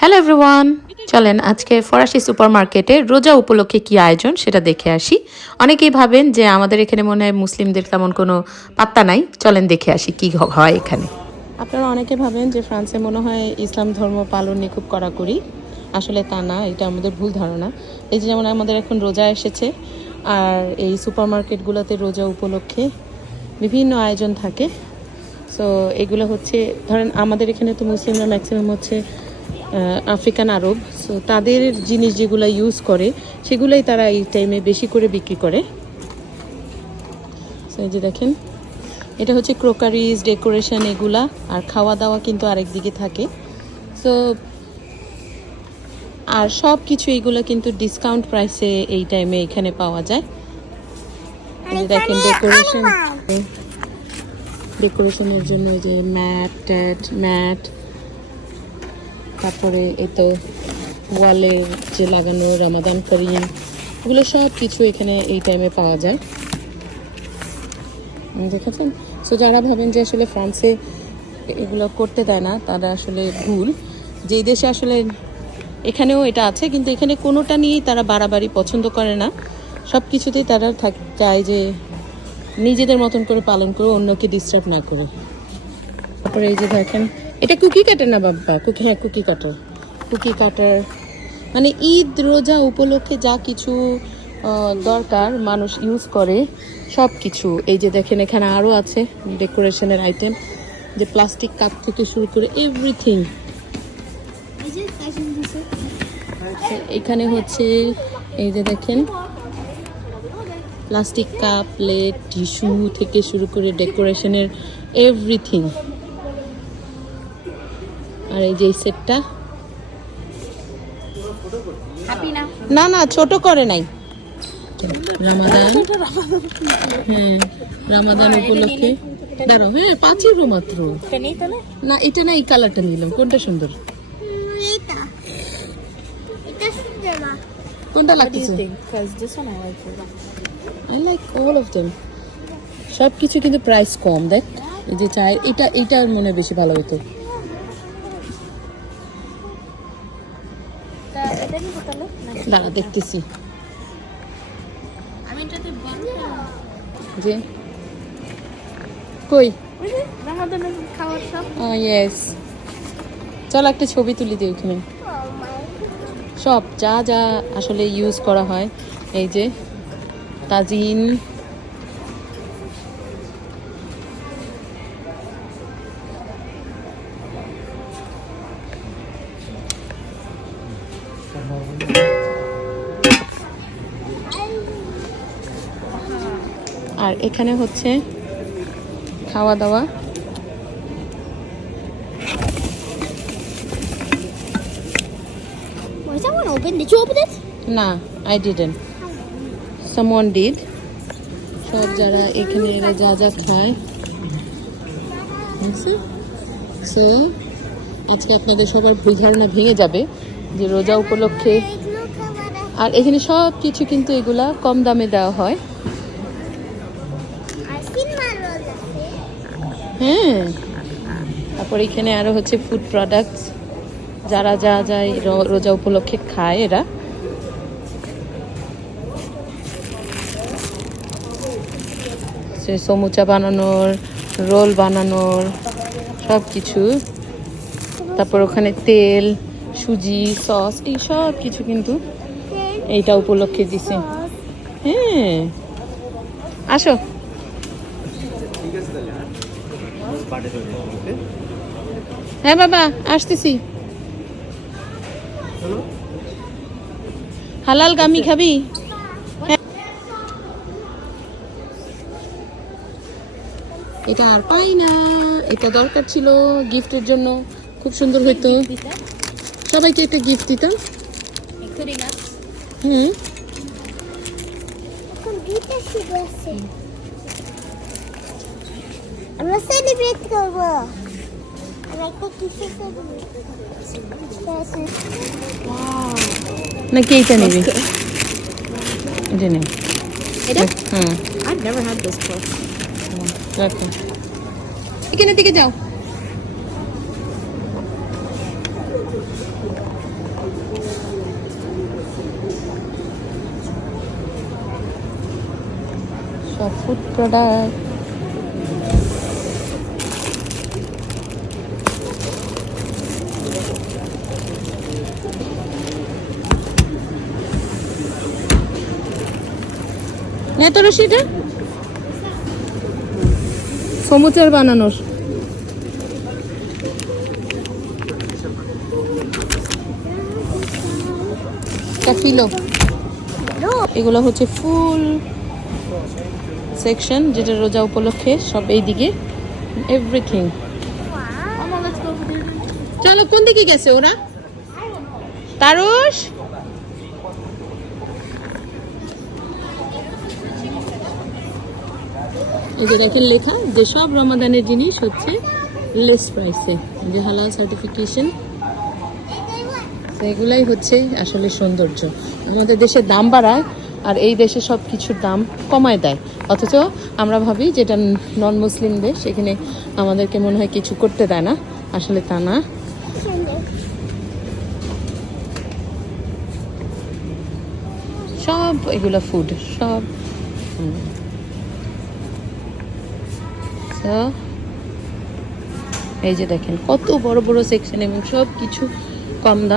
Hello everyone, চলেন আজকে ফরাসি সুপারমার্কেটে রোজা উপলক্ষে কি আয়োজন সেটা দেখে আসি। অনেকেই ভাবেন যে আমাদের এখানে মনে হয় মুসলিমদের তেমন কোনো পাত্তা নাই, চলেন দেখে আসি কি হয় এখানে। আপনারা অনেকে ভাবেন যে ফ্রান্সে মনে হয় ইসলাম ধর্ম পালন খুব কড়াকড়ি, আসলে তা না, এটা আমাদের ভুল ধারণা। এই যে যেমন আমাদের এখন রোজা এসেছে, আর এই সুপারমার্কেটগুলোতে রোজা উপলক্ষে বিভিন্ন আয়োজন থাকে। সো এগুলো হচ্ছে, ধরেন আমাদের এখানে তো মুসলিমরা ম্যাক্সিমাম হচ্ছে আফ্রিকান আরব, সো তাদের জিনিস যেগুলো ইউজ করে সেগুলোই তারা এই টাইমে বেশি করে বিক্রি করে। সো এই যে দেখেন, এটা হচ্ছে ক্রোকারিজ, ডেকোরেশন এগুলা, আর খাওয়া দাওয়া কিন্তু আরেক দিকে থাকে। সো আর সব কিছু এইগুলো কিন্তু ডিসকাউন্ট প্রাইসে এই টাইমে এখানে পাওয়া যায়। এই যে দেখেন ডেকোরেশনের জন্য যে ম্যাট, তারপরে এতে ওয়ালে যে লাগানো রমাদান করিম, এগুলো সব কিছু এখানে এই টাইমে পাওয়া যায়, দেখেছেন। সো যারা ভাবেন যে আসলে ফ্রান্সে এগুলো করতে দেয় না, তারা আসলে ভুল। যেই দেশে আসলে এখানেও এটা আছে, কিন্তু এখানে কোনোটা নিয়েই তারা বাড়াবাড়ি পছন্দ করে না, সব কিছুতেই তারা চায় যে নিজেদের মতন করে পালন করে, অন্যকে ডিস্টার্ব না করে। তারপরে এই যে দেখেন, এটা কুকি কাটার না বাবা, কুকি কাটার মানে ঈদ রোজা উপলক্ষে যা কিছু দরকার মানুষ ইউজ করে সব কিছু। এই যে দেখেন এখানে আরও আছে ডেকোরেশনের আইটেম, যে প্লাস্টিক কাপ থেকে শুরু করে এভরিথিং। এখানে হচ্ছে এই যে দেখেন প্লাস্টিক কাপ, প্লেট, টিস্যু থেকে শুরু করে ডেকোরেশনের এভরিথিং। আর এই যে এই সেটটা, না না ছোট করে নাই, রামাদান, রামাদান উপলক্ষে। দাঁড়াও, 5 ইউরো মাত্র। না এটা না, এই কালারটা নিলাম। কোনটা সুন্দর, কোনটা লাগতেছে? I like all of them. সব কিছু কিন্তু প্রাইস কম। দেখ এই যে চাই, এটা মনে বেশি ভালো হতো। দাঁড়া দেখতেছি যে কই। ইয়েস, চল একটা ছবি তুলি দিই ওখানে। সব যা যা আসলে ইউজ করা হয়, এই যে তাজিন, আর এখানে হচ্ছে খাওয়া দাওয়া। না, I didn't. Someone did. সব যারা এখানে যা যা খায়। সো আজকে আপনাদের সবার ভুল ধারণা ভেঙে যাবে যে রোজা উপলক্ষে, আর এখানে সব কিছু কিন্তু এগুলা কম দামে দেওয়া হয়। হ্যাঁ, তারপর এখানে আরো হচ্ছে ফুড প্রোডাক্টস, যারা যা যায় রোজা উপলক্ষে খায় এরা। সমুচা বানানোর, রোল বানানোর সব কিছু। তারপর ওখানে তেল, সুজি, সস, এই সব কিছু কিন্তু এইটা উপলক্ষে দিছে। হ্যাঁ আসো, হ্যাঁ বাবা আসতেছি। হালাল গামি খাবি? এটা আর পাই না, এটা দরকার ছিল গিফটের জন্য, খুব সুন্দর হইতো। সবাইকে একটা গিফট দিতাম। আমরা সেলিব্রেট করব। নাকি এইটা নিবি? এটা নে। হ্যাঁ, I've never had this before. রাখো। এখানে দিকে যাও। সব ফুড প্রোডাক্ট। নেই তো রশিটা সমুচার বানানোর। কাফিলো এগুলো হচ্ছে ফুল সেকশন, যেটা রোজা উপলক্ষে সব এইদিকে এভরিথিং। চলো কোন দিকে গেছে ওরা? তারস এই যে দেখেন লেখা যে সব রমাদানের জিনিস হচ্ছে লেস প্রাইসে, যে হালাল সার্টিফিকেশন। এগুলাই হচ্ছে আসলে সৌন্দর্য। আমাদের দেশে দাম বাড়ায় আর এই দেশে সব কিছুর দাম কমায় দেয়, অথচ আমরা ভাবি যেটা নন মুসলিম দেশ সেখানে আমাদেরকে মনে হয় কিছু করতে দেয় না, আসলে তা না। সব এগুলো ফুড সব। তো এই যে দেখেন কত বড় বড় সেকশন এবং সব কিছু কম দাম।